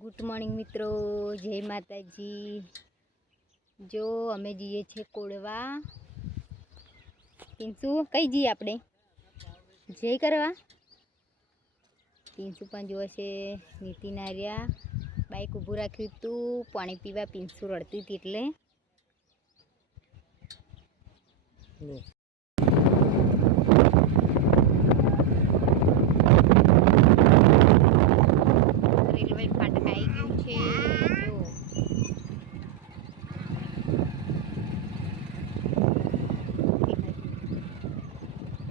Good morning મિત્રો, જય માતાજી। જો અમે જઈએ છીએ કોળવા। પિન્સુ કઈ જઈએ આપણે? જય કરવા। પિન્સુ પણ જોવે છે। નીતિન આર્યા બાઈક ઊભું રાખ્યું હતું પાણી પીવા। પિન્સુ રડતી હતી એટલે રેલવે ફાટક આવી ગયું છે।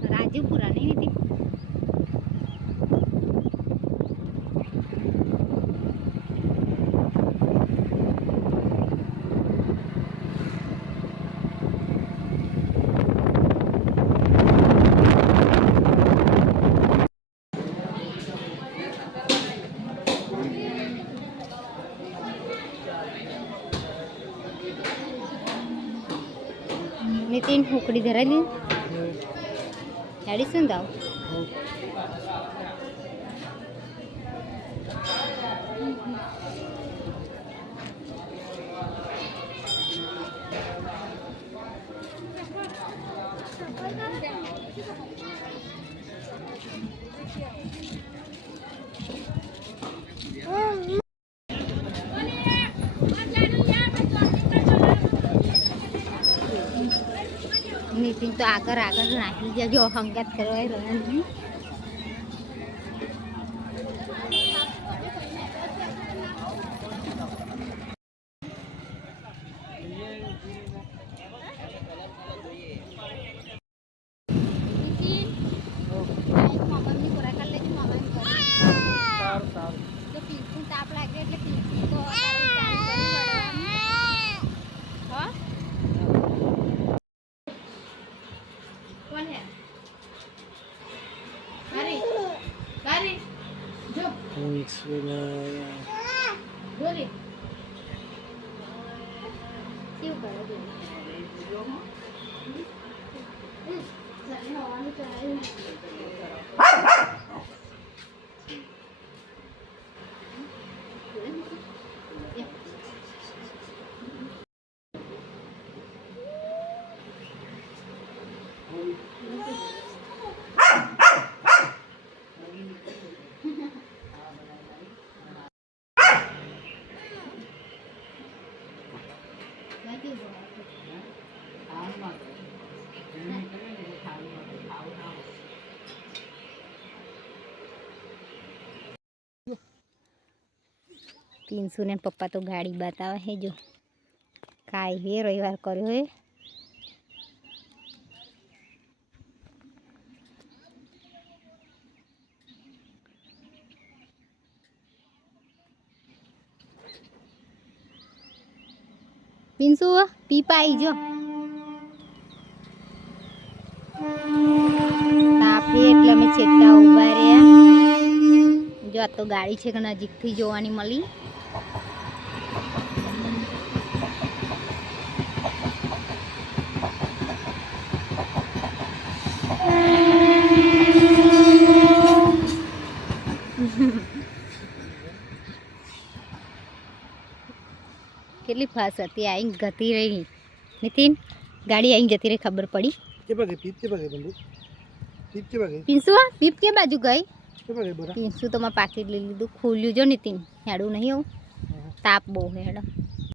જો રાજુપુરા નહીં નીતિ नितिन उकड़ी धरा दी हेडी सुन दाओ नितिन तो आकर आकर नाखी जा जो हंगात करवाई रहे हैं। ताप लागे એટલે પિન્સુ તો कौन है? गाड़ी गाड़ी जो बोले क्यों कर रहे हो? चलने वाले चलाए પિન્સુ ને પપ્પા તો ગાડી બતાવે है। जो काय है रविवार કર્યો है। પિન્સુ પીપા આવી જો તાપે એટલે અમે છેટા ઊભા રહ્યા। જો આ તો ગાડી છે કે નજીકથી જોવાની મળી। કેટલી ફાસ હતી આઈ ગતી રહી। नितिन गाड़ी आई जती रही खबर पड़ी। पिंसु पीप के बाजू गई। पिंसु तो मैं पाकिट ले लीधु खोल्यू जो नितिन हेडू नहीं हो ताप बहु हेड।